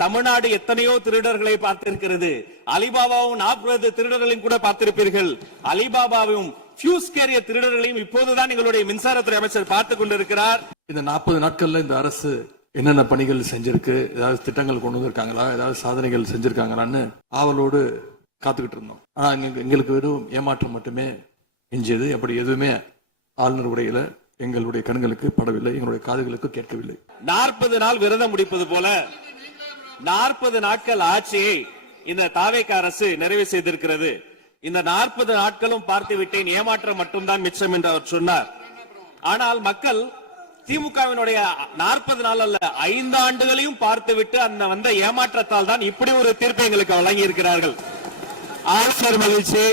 தமிழ்நாடு எத்தனையோ திருடர்களை பார்த்திருக்கிறது. அலிபாபாவும் 40 திருடர்களையும் கூட பார்த்திருப்பீர்கள். அலிபாபாவும் ஃபியூஸ் கேரிய திருடர்களையும் இப்போதுதான் எங்களுடைய மின்சாரத்துறை அமைச்சர் பார்த்துக் கொண்டிருக்கிறார். இந்த 40 நாட்கள்ல இந்த அரசு என்னென்ன பணிகள் செஞ்சிருக்கு, ஏதாவது திட்டங்கள் கொண்டு வந்திருக்காங்களா, ஏதாவது சாதனைகள் செஞ்சிருக்காங்களான்னு ஆவலோடு காத்துக்கிட்டு இருந்தோம். ஆனா எங்களுக்கு வெறும் ஏமாற்றம் மட்டுமே எஞ்சியது. அப்படி எதுவுமே ஆளுநர் உரையில எங்களுடைய கண்களுக்கு படவில்லை, எங்களுடைய காதுகளுக்கு கேட்கவில்லை. 40 நாள் விரதம் முடிப்பது போல 40 நாட்கள் ஆட்சியை இந்த தாவேக அரசு நிறைவு செய்திருக்கிறது. இந்த 40 நாட்களும் பார்த்து விட்டேன், ஏமாற்றம் மட்டும்தான் மிச்சம் என்று அவர் சொன்னார். ஆனால் மக்கள் திமுகவினுடைய 40 நாள் அல்ல 5 ஆண்டுகளையும் பார்த்துவிட்டு அந்த வந்த ஏமாற்றத்தால் தான் இப்படி ஒரு தீர்ப்பை எங்களுக்கு வழங்கி இருக்கிறார்கள். ஆளுநர் மகிழ்ச்சி,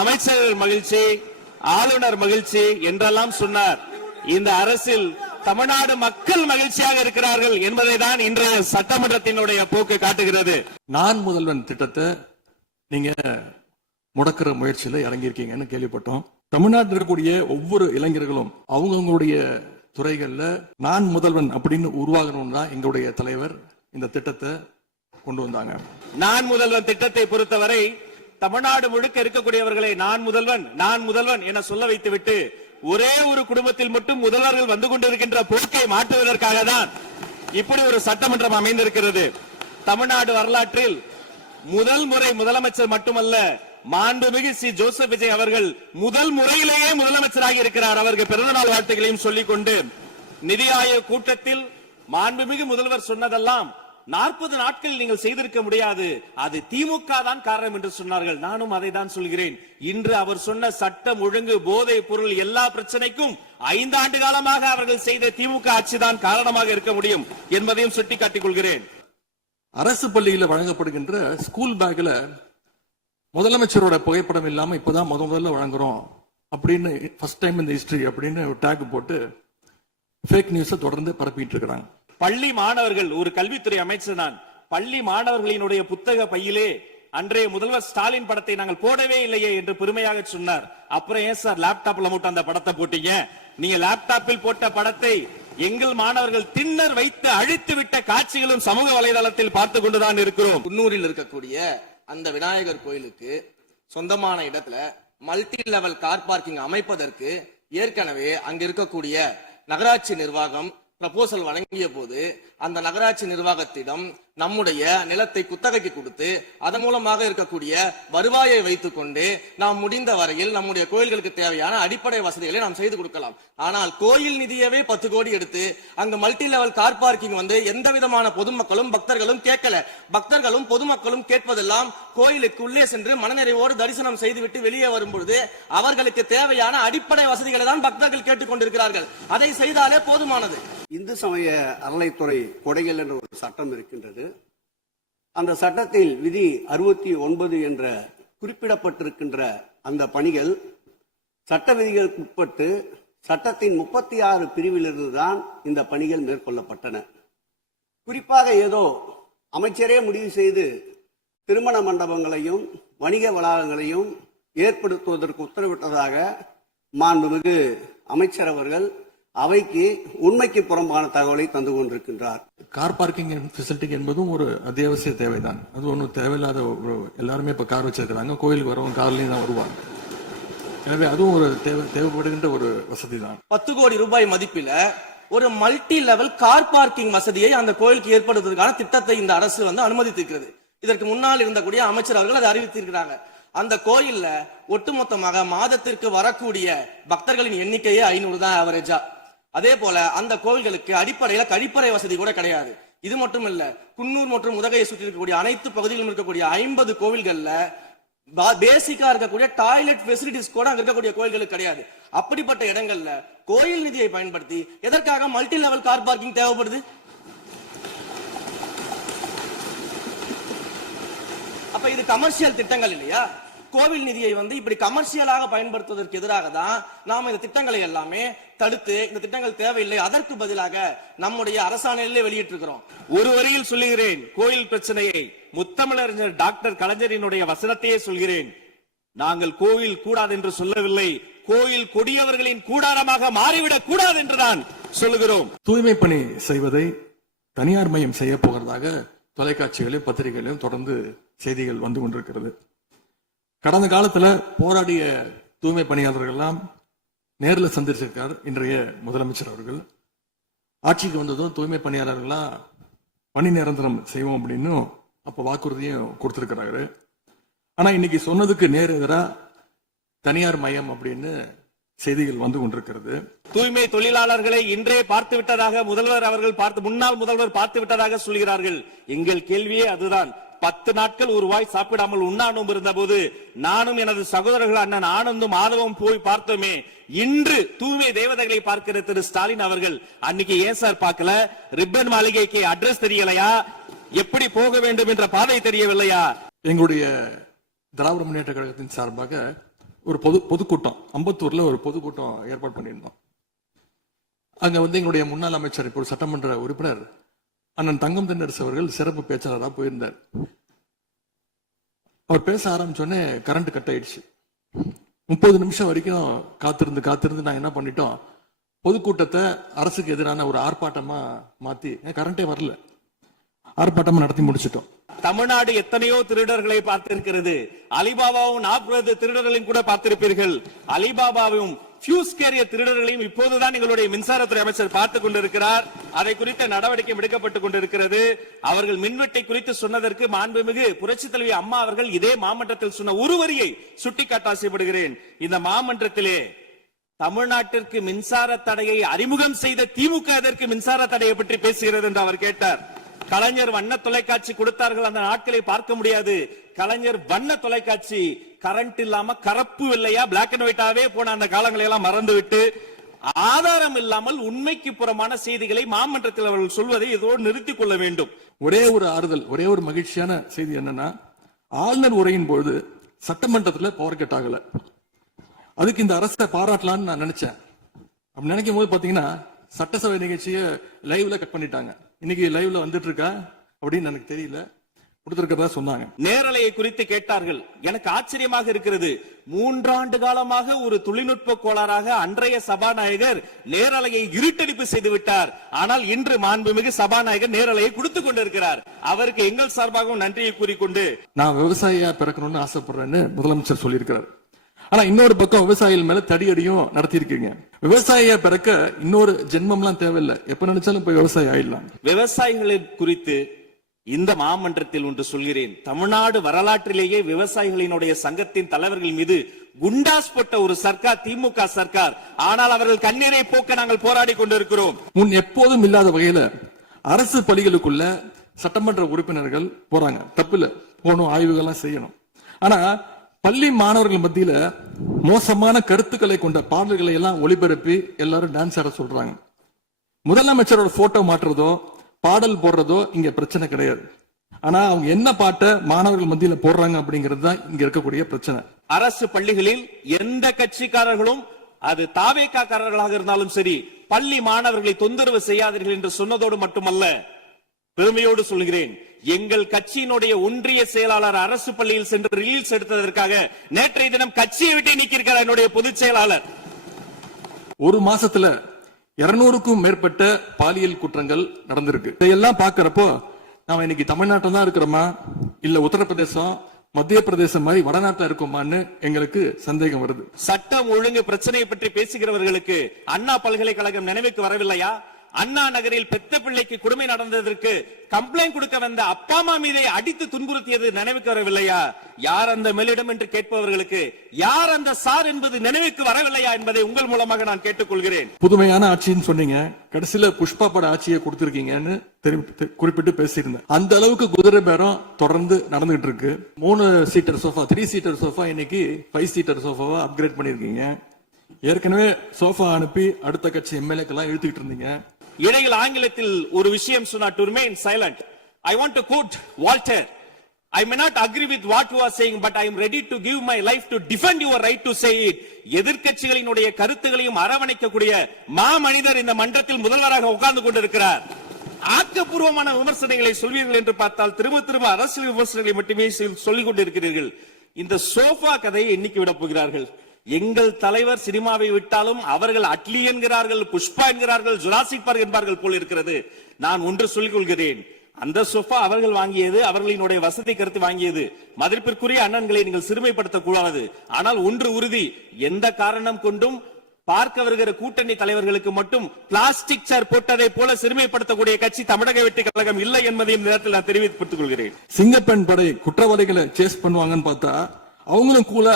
அமைச்சர்கள் மகிழ்ச்சி, ஆளுநர் மகிழ்ச்சி என்றெல்லாம் சொன்னார். இந்த அரசில் தமிழ்நாடு மக்கள் மகிழ்ச்சியாக இருக்கிறார்கள் என்பதை தான் இன்றைய சட்டமன்றத்தினுடைய போக்கு காட்டுகிறது. நான் முதல்வன் திட்டத்தை நீங்க முடக்கிற முயற்சியில இறங்கியிருக்கீங்கன்னு கேள்விப்பட்டோம். தமிழ்நாட்டில் இருக்கக்கூடிய ஒவ்வொரு இளைஞர்களும் அவங்களுடைய துறைகள்ல நான் முதல்வன் அப்படின்னு உருவாகணும் தான் எங்களுடைய தலைவர் இந்த திட்டத்தை கொண்டு வந்தாங்க. நான் முதல்வன் திட்டத்தை பொறுத்தவரை தமிழ்நாடு முழுக்க இருக்கக்கூடியவர்களை நான் முதல்வன் நான் முதல்வன் என சொல்ல வைத்துவிட்டு ஒரே ஒரு குடும்பத்தில் மட்டும் முதல்வர்கள் வந்து கொண்டிருக்கின்ற போக்கை மாற்றுவதற்காக தான் இப்படி ஒரு சட்டமன்றம் அமைந்திருக்கிறது. தமிழ்நாடு வரலாற்றில் முதல் முறை முதலமைச்சர் மட்டுமல்ல, மாண்புமிகு சி ஜோசப் விஜய் அவர்கள் முதல் முறையிலேயே முதலமைச்சராக இருக்கிறார். அவருக்கு பிறந்தநாள் வாழ்த்துக்களையும் சொல்லிக் கொண்டு நிதி ஆயோக் கூட்டத்தில் மாண்புமிகு முதல்வர் சொன்னதெல்லாம் 40 நாட்கள் நீங்கள் செய்திருக்க முடியாது, அது திமுக தான் காரணம் என்று சொன்னார்கள். நானும் அதை தான் சொல்கிறேன். இன்று அவர் சொன்ன சட்டம் ஒழுங்கு, போதை பொருள் எல்லா பிரச்சனைக்கும் 5 ஆண்டு காலமாக அவர்கள் செய்த திமுக ஆட்சி தான் காரணமாக இருக்க முடியும் என்பதையும் சுட்டிக்காட்டிக் கொள்கிறேன். அரசு பள்ளியில் வழங்கப்படுகின்ற ஸ்கூல் பேக்ல முதலமைச்சரோட புகைப்படம் இல்லாம இப்பதான் முதல்ல வழங்குறோம் அப்படின்னு ஃபர்ஸ்ட் டைம் இந்த ஹிஸ்டரி அப்படின்னு டேக் போட்டு ஃபேக் நியூஸை தொடர்ந்து பரப்பிட்டு இருக்கிறாங்க. பள்ளி மாணவர்கள், ஒரு கல்வித்துறை அமைச்சர் தான், பள்ளி மாணவர்களினுடைய புத்தக பையிலே அன்றைய முதல்வர் ஸ்டாலின் படத்தை நாங்கள் போடவே இல்லையே என்று பெருமையாக சொன்னார். அப்புறம் ஏன் சார் லேப்டாப்ல மட்டும் அந்த படத்தை போட்டீங்க? நீங்க லேப்டாப்பில் போட்ட படத்தை எங்கள் மாணவர்கள் திண்ணர் வைத்து அழித்து விட்ட காட்சிகளும் சமூக வலைதளத்தில் பார்த்து கொண்டுதான் இருக்கிறோம். குன்னூரில் இருக்கக்கூடிய அந்த விநாயகர் கோயிலுக்கு சொந்தமான இடத்துல மல்டி லெவல் கார் பார்க்கிங் அமைப்பதற்கு ஏற்கனவே அங்க இருக்கக்கூடிய நகராட்சி நிர்வாகம் ப்ரப்போசல் வழங்கிய போது அந்த நகராட்சி நிர்வாகத்திடம் நம்முடைய நிலத்தை குத்தகைக்கு கொடுத்து அதன் மூலமாக இருக்கக்கூடிய வருவாயை வைத்துக் கொண்டு நாம் முடிந்த வரையில் நம்முடைய கோயில்களுக்கு தேவையான அடிப்படை வசதிகளை நாம் செய்து கொடுக்கலாம். ஆனால் கோயில் நிதியவே 10 கோடி எடுத்து அங்க மல்டி லெவல் கார் பார்க்கிங் வந்து எந்த விதமான பொதுமக்களும் பக்தர்களும் கேட்கல. பக்தர்களும் பொதுமக்களும் கேட்பதெல்லாம் கோயிலுக்கு உள்ளே சென்று மனநிறைவோடு தரிசனம் செய்துவிட்டு வெளியே வரும்பொழுது அவர்களுக்கு தேவையான அடிப்படை வசதிகளை தான் பக்தர்கள் கேட்டுக் கொண்டிருக்கிறார்கள். அதை செய்தாலே போதுமானது. இந்து சமய அறநிலைத்துறை கொடைகள் என்ற ஒரு சட்டம் இருக்கின்றது. அந்த சட்டத்தில் விதி 69 என்ற குறிப்பிடப்பட்டிருக்கின்ற அந்த பணிகள் சட்ட விதிகளுக்கு உட்பட்டு சட்டத்தின் 36 பிரிவிலிருந்து தான் இந்த பணிகள் மேற்கொள்ளப்பட்டன. குறிப்பாக ஏதோ அமைச்சரே முடிவு செய்து திருமண மண்டபங்களையும் வணிக வளாகங்களையும் ஏற்படுத்துவதற்கு உத்தரவிட்டதாக மாண்புமிகு அமைச்சர் அவர்கள் அவைக்கு உண்மைக்கு புறம்பான தகவலை தந்து கொண்டிருக்கின்றார். கார் பார்க்கிங் ஃபெசிலிட்டி என்பதும் ஒரு அத்தியாவசிய தேவைதான். அது ஒன்றும் தேவையில்லாத எல்லாருமே இப்ப கார் வச்சிருக்கிறாங்க. கோயிலுக்கு வரவங்க கார்லயும் தான் வருவாங்க. எனவே அதுவும் ஒரு தேவைப்படுகின்ற ஒரு வசதி தான். 10 கோடி ரூபாய் மதிப்பில ஒரு மல்டி லெவல் கார் பார்க்கிங் வசதியை அந்த கோயிலுக்கு ஏற்படுத்துவதற்கான திட்டத்தை இந்த அரசு வந்து அனுமதித்திருக்கிறது. இதற்கு முன்னால் இருந்தக்கூடிய அமைச்சர் அவர்கள் அதை அறிவித்திருக்கிறாங்க. அந்த கோயில்ல ஒட்டுமொத்தமாக மாதத்திற்கு வரக்கூடிய பக்தர்களின் எண்ணிக்கையே 500 தான் ஆவரேஜா. அதே போல அந்த கோவில்களுக்கு அடிப்படையில கழிப்பறை வசதி கூட கிடையாது. இது மட்டும் இல்ல, குன்னூர் மற்றும் உதகையை சுற்றி இருக்கக்கூடிய அனைத்து பகுதிகளிலும் இருக்கக்கூடிய 50 கோவில்கள்ல பேசிக்கா இருக்கக்கூடிய டாய்லெட் ஃபெசிலிட்டிஸ் கூட அங்க இருக்கக்கூடிய கோயில்களுக்கு கிடையாது. அப்படிப்பட்ட இடங்கள்ல கோயில் நிதியை பயன்படுத்தி எதற்காக மல்டி லெவல் கார் பார்க்கிங் தேவைப்படுது? அப்ப இது கமர்ஷியல் திட்டங்கள் இல்லையா? கோவில் நிதியை வந்து இப்படி கமர்ஷியலாக பயன்படுத்துவதற்கு எதிராக தான் நாம் இந்த திட்டங்களை எல்லாமே தடுத்து இந்த திட்டங்கள் தேவையில்லை, அதற்கு பதிலாக நம்முடைய அரசாணையிலே வெளியிட்டிருக்கிறோம். ஒரு வரியில் சொல்லுகிறேன் கோயில் பிரச்சனையை, முத்தமிழறிஞர் டாக்டர் கலைஞரினுடைய வசனத்தையே சொல்கிறேன். நாங்கள் கோயில் கூடாது என்று சொல்லவில்லை, கோயில் கொடியவர்களின் கூடாரமாக மாறிவிடக் கூடாது என்றுதான் சொல்லுகிறோம். தூய்மை பணி செய்வதை தனியார் மயம் செய்ய போகிறதாக தொலைக்காட்சிகளையும் பத்திரிகைகளையும் தொடர்ந்து செய்திகள் வந்து கொண்டிருக்கிறது. கடந்த காலத்துல போராடிய தூய்மை பணியாளர்கள் எல்லாம் நேரில் சந்திச்சிருக்கார் இன்றைய முதலமைச்சர் அவர்கள். ஆட்சிக்கு வந்ததும் தூய்மை பணியாளர்கள்லாம் பணி நிரந்தரம் செய்வோம் அப்படின்னு அப்ப வாக்குறுதியும் கொடுத்திருக்கிறாரு. ஆனா இன்னைக்கு சொன்னதுக்கு நேர் எதிரா தனியார் மயம் அப்படின்னு செய்திகள் வந்து கொண்டிருக்கிறது. தூய்மை தொழிலாளர்களை இன்றே பார்த்து விட்டதாக முதல்வர் அவர்கள் முன்னாள் முதல்வர் பார்த்து விட்டதாக சொல்கிறார்கள். எங்கள் கேள்வியே அதுதான். 10 நாட்கள் ஒரு வாய் சாப்பிடாமல் உண்ணாநோம்பு இருந்த போது நானும் எனது சகோதரர்கள் அண்ணன் ஆனந்தும் ஆதவும் போய் பார்த்தோமே. இன்று தூய்மை தேவதைகளை பார்க்கிற திரு ஸ்டாலின் அவர்கள் அன்னைக்கு ஏன் சார் பார்க்கல? ரிப்பன் மாளிகைக்கு அட்ரஸ் தெரியலையா? எப்படி போக வேண்டும் என்ற பாதை தெரியவில்லையா? எங்களுடைய திராவிட முன்னேற்ற கழகத்தின் சார்பாக ஒரு பொதுக்கூட்டம் அம்பத்தூர்ல ஒரு பொதுக்கூட்டம் ஏற்பாடு பண்ணியிருந்தோம். அங்க வந்து எங்களுடைய முன்னாள் அமைச்சர் இப்போ சட்டமன்ற உறுப்பினர் அண்ணன் தங்கம் தென்னரசு அவர்கள் சிறப்பு பேச்சாளராக போயிருந்தார். அவர் பேச ஆரம்பிச்சோடனே கரண்ட் கட் ஆயிடுச்சு. 30 நிமிஷம் வரைக்கும் காத்திருந்து நாங்க என்ன பண்ணிட்டோம், பொதுக்கூட்டத்தை அரசுக்கு எதிரான ஒரு ஆர்ப்பாட்டமா மாத்தி, கரண்டே வரல, ஆர்ப்பாட்டமா நடத்தி முடிச்சிட்டோம். தமிழ்நாடு எத்தனையோ திருடர்களை பார்த்திருக்கிறது. அலிபாபாவும் 40 திருடர்களையும் கூட பார்த்திருப்பீர்கள். அலிபாபாவும் ஃபியூஸ் கேரிய திருடர்களையும் இப்போதுதான் எங்களுடைய மின்சாரத்துறை அமைச்சர் பார்த்துக் கொண்டிருக்கிறார். அதை குறித்த நடவடிக்கை எடுக்கப்பட்டுக் கொண்டிருக்கிறது. அவர்கள் மின்வெட்டை குறித்து சொன்னதற்கு மாண்புமிகு புரட்சி தலைவி அம்மா அவர்கள் இதே மாமன்றத்தில் சொன்ன ஒரு வரியை சுட்டிக்காட்ட ஆசைப்படுகிறேன். இந்த மாமன்றத்திலே தமிழ்நாட்டிற்கு மின்சார தடையை அறிமுகம் செய்த திமுக எதற்கு மின்சார தடையை பற்றி பேசுகிறது என்று அவர் கேட்டார். கலைஞர் வண்ண தொலைக்காட்சி கொடுத்தார்கள், அந்த நாட்களை பார்க்க முடியாது. கலைஞர் வண்ண தொலைக்காட்சி கரண்ட் இல்லாம கருப்பு வெள்ளையா பிளாக் அண்ட் ஒயிட்டாவே போன அந்த காலங்களை எல்லாம் மறந்துவிட்டு ஆதாரம் இல்லாமல் உண்மைக்கு புறமான செய்திகளை மாமன்றத்தில் அவர்கள் சொல்வதை இதோடு நிறுத்திக் கொள்ள வேண்டும். ஒரே ஒரு ஆறுதல், ஒரே ஒரு மகிழ்ச்சியான செய்தி என்னன்னா, ஆளுநர் உரையின் பொழுது சட்டமன்றத்துல பவர் கட் ஆகல. அதுக்கு இந்த அரசை பாராட்டலாம்னு நான் நினைச்சேன். அப்படி நினைக்கும் போது பாத்தீங்கன்னா சட்டசபை நிகழ்ச்சியை லைவ்ல கட் பண்ணிட்டாங்க. இன்னைக்கு லைவ்ல வந்துட்டு இருக்கா அப்படின்னு எனக்கு தெரியல, கொடுத்திருக்கிறதா சொன்னாங்க. நேரலையை குறித்து கேட்டார்கள். எனக்கு ஆச்சரியமாக இருக்கிறது. 3 ஆண்டு காலமாக ஒரு தொழில்நுட்ப கோளாறாக அன்றைய சபாநாயகர் நேரலையை இருட்டடிப்பு செய்து விட்டார். ஆனால் இன்று மாண்புமிகு சபாநாயகர் நேரலையை கொடுத்துக் கொண்டிருக்கிறார். அவருக்கு எங்கள் சார்பாகவும் நன்றியை கூறிக்கொண்டு, நான் விவசாயியா பிறக்கணும்னு ஆசைப்படுறேன்னு முதலமைச்சர் சொல்லியிருக்கிறார். ஆனா இன்னொரு பக்கம் விவசாயிகள் மேல தடியடியும் நடத்தி இருக்கீங்க. விவசாயியா பிறக்க இன்னொரு ஜென்மம்லாம் தேவையில்லை, எப்ப நினைச்சாலும் போய் விவசாயி ஆயிடலாம். விவசாயிகளின் குறித்து இந்த மாமன்றத்தில் ஒன்று சொல்கிறேன். தமிழ்நாடு வரலாற்றிலேயே விவசாயிகளினுடைய சங்கத்தின் தலைவர்கள் மீது குண்டாஸ் போட்ட ஒரு சர்க்கார் திமுக சர்க்கார். ஆனால் அவர்கள் கண்ணீரை போக்க நாங்கள் போராடி கொண்டிருக்கிறோம். முன் எப்போதும் இல்லாத வகையில அரசு பள்ளிகளுக்குள்ள சட்டமன்ற உறுப்பினர்கள் போறாங்க. தப்புல போகணும், ஆய்வுகள்லாம் செய்யணும். ஆனா பள்ளி மாணவர்கள் மத்தியில மோசமான கருத்துக்களை கொண்ட பாடல்களை எல்லாம் ஒளிபரப்பி எல்லாரும் டான்ஸ் ஆட சொல்றாங்க. முதலமைச்சரோட போட்டோ மாற்றுறதோ பாடல் போடுறதோ இங்க பிரச்சனை கிடையாது. ஆனா அவங்க என்ன பாட்டை மாணவர்கள் மத்தியில போடுறாங்க அப்படிங்கிறது தான் இங்க இருக்கக்கூடிய பிரச்சனை. அரசு பள்ளிகளில் எந்த கட்சிக்காரர்களும், அது தாவேக்காரர்களாக இருந்தாலும் சரி, பள்ளி மாணவர்களை தொந்தரவு செய்யாதீர்கள் என்று சொன்னதோடு மட்டுமல்ல, பெருமையோடு சொல்கிறேன், எங்கள் கட்சியினுடைய ஒன்றிய செயலாளர் அரசு பள்ளியில் சென்று ரீல்ஸ் எடுத்ததற்காக நேற்றைய தினம் கட்சியை விட்டு நீக்கியிருக்கிறார் என்னுடைய பொதுச் செயலாளர். ஒரு மாசத்துல 200க்கும் மேற்பட்ட பாலியல் குற்றங்கள் நடந்திருக்கு. இதையெல்லாம் பாக்குறப்போ நாம இன்னைக்கு தமிழ்நாட்டில் தான் இருக்கிறோமா, இல்ல உத்தரப்பிரதேசம் மத்திய பிரதேசம் மாதிரி வடநாட்டில் இருக்குமான்னு எங்களுக்கு சந்தேகம் வருது. சட்டம் ஒழுங்கு பிரச்சனையை பற்றி பேசுகிறவர்களுக்கு அண்ணா பல்கலைக்கழகம் நினைவுக்கு வரவில்லையா? அண்ணா நகரில் பெத்த பிள்ளைக்கு கொடுமை நடந்ததற்கு கம்ப்ளைண்ட் கொடுக்க வந்த அப்பா அம்மா மீதை அடித்து துன்புறுத்தியது நினைவுக்கு வரவில்லையா? யார் அந்த மேலிடம் என்று கேட்பவர்களுக்கு யார் அந்த சார் என்பது நினைவுக்கு வரவில்லையா என்பதை உங்கள் மூலமாக நான் கேட்டுக்கொள்கிறேன். புதுமையான ஆட்சின்னு சொன்னீங்க, கடைசியில புஷ்பா பட ஆட்சியை கொடுத்திருக்கீங்கன்னு குறிப்பிட்டு பேசியிருந்தேன். அந்த அளவுக்கு குதிரை பேரம் தொடர்ந்து நடந்துகிட்டு இருக்கு. 3 சீட்டர் சோஃபா 3 சீட்டர் சோஃபா இன்னைக்கு 5 சீட்டர் சோஃபாவா அப்கிரேட் பண்ணிருக்கீங்க. ஏற்கனவே சோஃபா அனுப்பி அடுத்த கட்சி எம்எல்ஏக்கெல்லாம் இழுத்துக்கிட்டு இருந்தீங்க. இடையில் ஆங்கிலத்தில் ஒரு விஷயம் சொன்னார், to remain silent. I want to quote Walter. I may not agree with what you are saying, but I am ready to give my life to defend your right to say it. எதிர்க்கட்சிகளினுடைய கருத்துகளையும் அரவணைக்கக்கூடிய மாமனிதர் இந்த மன்றத்தில் முதல்வராக உட்கார்ந்து கொண்டிருக்கிறார். ஆக்கப்பூர்வமான விமர்சனங்களை சொல்வீர்கள் என்று பார்த்தால் திரும்ப அரசியல் விமர்சனங்களை மட்டுமே சொல்லிக் கொண்டிருக்கிறீர்கள். இந்த சோஃபா கதையை எண்ணிக்கை விட போகிறார்கள். எங்கள் தலைவர் சினிமாவை விட்டாலும் அவர்கள் அட்லி என்கிறார்கள், புஷ்பா என்கிறார்கள், ஜுராசிக் பார்க் என்பார்கள் போல் இருக்கிறது. நான் ஒன்று சொல்லிக் கொள்கிறேன், அந்த சோஃபா அவர்கள் வாங்கியது, அவர்களினுடைய வசதி கருத்து வாங்கியது. மதிப்பிற்குரிய அண்ணன்களை நீங்கள் சிறுமைப்படுத்தக் கூடாது. ஆனால் ஒன்று உறுதி, எந்த காரணம் கொண்டும் பார்க்க வருகிற கூட்டணி தலைவர்களுக்கு மட்டும் பிளாஸ்டிக் சேர் போட்டதை போல சிறுமைப்படுத்தக்கூடிய கட்சி தமிழக வெற்றி கழகம் இல்லை என்பதையும் இந்த நேரத்தில் நான் தெரிவித்துக் கொள்கிறேன். சிங்கப்பெண் படை குற்றவாளிகளை சேஸ் பண்ணுவாங்கன்னு பார்த்தா அவங்களும் கூட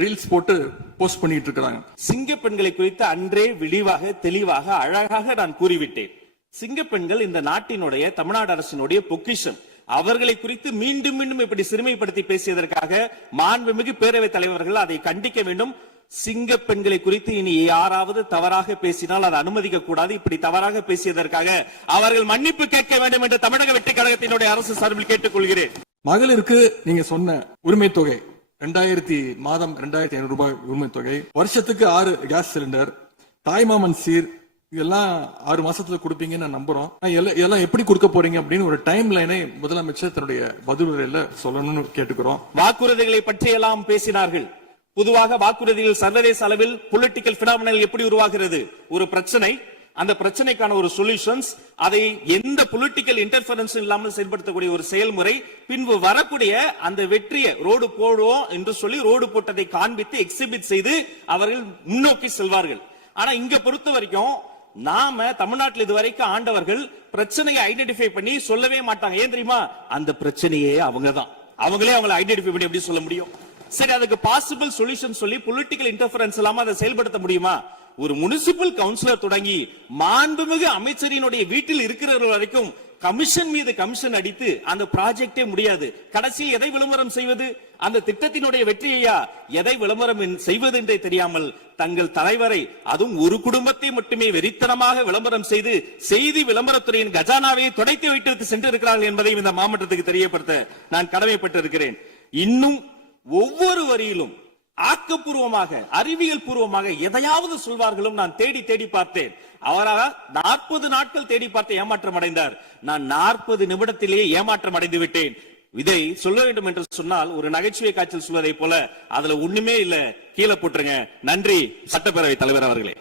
ரீல்ஸ் போட்டு போஸ்ட் பண்ணிட்டு இருக்காங்க. சிங்க பெண்களை குறித்து அன்றே விரிவாக தெளிவாக அழகாக நான் கூறிவிட்டேன். சிங்க பெண்கள் இந்த நாட்டினுடைய தமிழ்நாடு அரசினுடைய பொக்கிஷம். அவர்களை குறித்து மீண்டும் மீண்டும் இப்படி சிறுமைப்படுத்தி பேசியதற்காக மாண்புமிகு பேரவைத் தலைவர்கள் அதை கண்டிக்க வேண்டும். சிங்க பெண்களை குறித்து இனி யாராவது தவறாக பேசினால் அதை அனுமதிக்க கூடாது. இப்படி தவறாக பேசியதற்காக அவர்கள் மன்னிப்பு கேட்க வேண்டும் என்று தமிழக வெற்றி கழகத்தினுடைய அரசு சார்பில் கேட்டுக் கொள்கிறேன். மகளிருக்கு நீங்க சொன்ன உரிமை தொகை 2500 ரூபாய் உரிமை தொகை, வருஷத்துக்கு 6 கேஸ் சிலிண்டர், தாய்மாமன் சீர், இதெல்லாம் 6 மாசத்துல கொடுப்பீங்கன்னு நான் நம்புறோம். இதெல்லாம் எப்படி கொடுக்க போறீங்க அப்படின்னு ஒரு டைம் லைனை முதலமைச்சர் தன்னுடைய பதிலுரையில சொல்லணும்னு கேட்டுக்கிறோம். வாக்குறுதிகளை பற்றி எல்லாம் பேசினார்கள். பொதுவாக வாக்குறுதிகள் சர்வதேச அளவில் பொலிட்டிக்கல் பினாமினல் எப்படி உருவாகிறது? ஒரு பிரச்சனை, அந்த பிரச்சனைக்கான ஒரு சொல்யூஷன்ஸ், அதை எந்த பொலிட்டிக்கல் இன்டர்ஃபரன்ஸ் இல்லாமல் செயல்படுத்தக்கூடிய ஒரு செயல்முறை, பின்பு வரக்கூடிய அந்த வெற்றியை ரோடு போடுவோம் என்று சொல்லி ரோடு போட்டதை காண்பித்து எக்ஸிபிட் செய்து அவர்கள் முன்னோக்கி செல்வார்கள். ஆனா இங்க பொறுத்த வரைக்கும் நாம தமிழ்நாட்டில் இதுவரைக்கும் ஆண்டவர்கள் பிரச்சனையை ஐடென்டிஃபை பண்ணி சொல்லவே மாட்டாங்க. ஏன் தெரியுமா? அந்த பிரச்சனையே அவங்கதான், அவங்களே அவங்களை ஐடென்டிஃபை பண்ணி எப்படி சொல்ல முடியும்? சரி, அதுக்கு பாசிபிள் சொல்யூஷன் சொல்லி பொலிட்டிக்கல் இன்டர்ஃபரன்ஸ் இல்லாம அதை செயல்படுத்த முடியுமா? ஒரு முனிசிபல் கவுன்சிலர் தொடங்கி மாண்புமிகு அமைச்சரினுடைய வீட்டில் இருக்கிறவர்கள் வரைக்கும் கமிஷன் மீது கமிஷன் அடித்து அந்த ப்ராஜெக்டே முடியாது. கடைசியில் எதை விளம்பரம் செய்வது? அந்த திட்டத்தினுடைய வெற்றியையா எதை விளம்பரம் செய்வது என்றே தெரியாமல் தங்கள் தலைவரை, அதுவும் ஒரு குடும்பத்தை மட்டுமே வெறித்தனமாக விளம்பரம் செய்து செய்தி விளம்பரத்துறையின் கஜானாவை துடைத்து வைத்து சென்றிருக்கிறார்கள் என்பதையும் இந்த மாவட்டத்துக்கு தெரியப்படுத்த நான் கடமைப்பட்டிருக்கிறேன். இன்னும் ஒவ்வொரு வரியிலும் ஆக்கப்பூர்வமாக அறிவியல் பூர்வமாக எதையாவது சொல்வார்களும் நான் தேடி தேடி பார்த்தேன். அவராக 40 நாட்கள் தேடி பார்த்து ஏமாற்றம் அடைந்தார். நான் 40 நிமிடத்திலேயே ஏமாற்றம் அடைந்து விட்டேன். இதை சொல்ல வேண்டும் என்று சொன்னால் ஒரு நகைச்சுவை காட்சியில் சொல்வதை போல அதுல ஒண்ணுமே இல்ல, கீழே போட்டுருங்க. நன்றி சட்டப்பேரவை தலைவர் அவர்களே.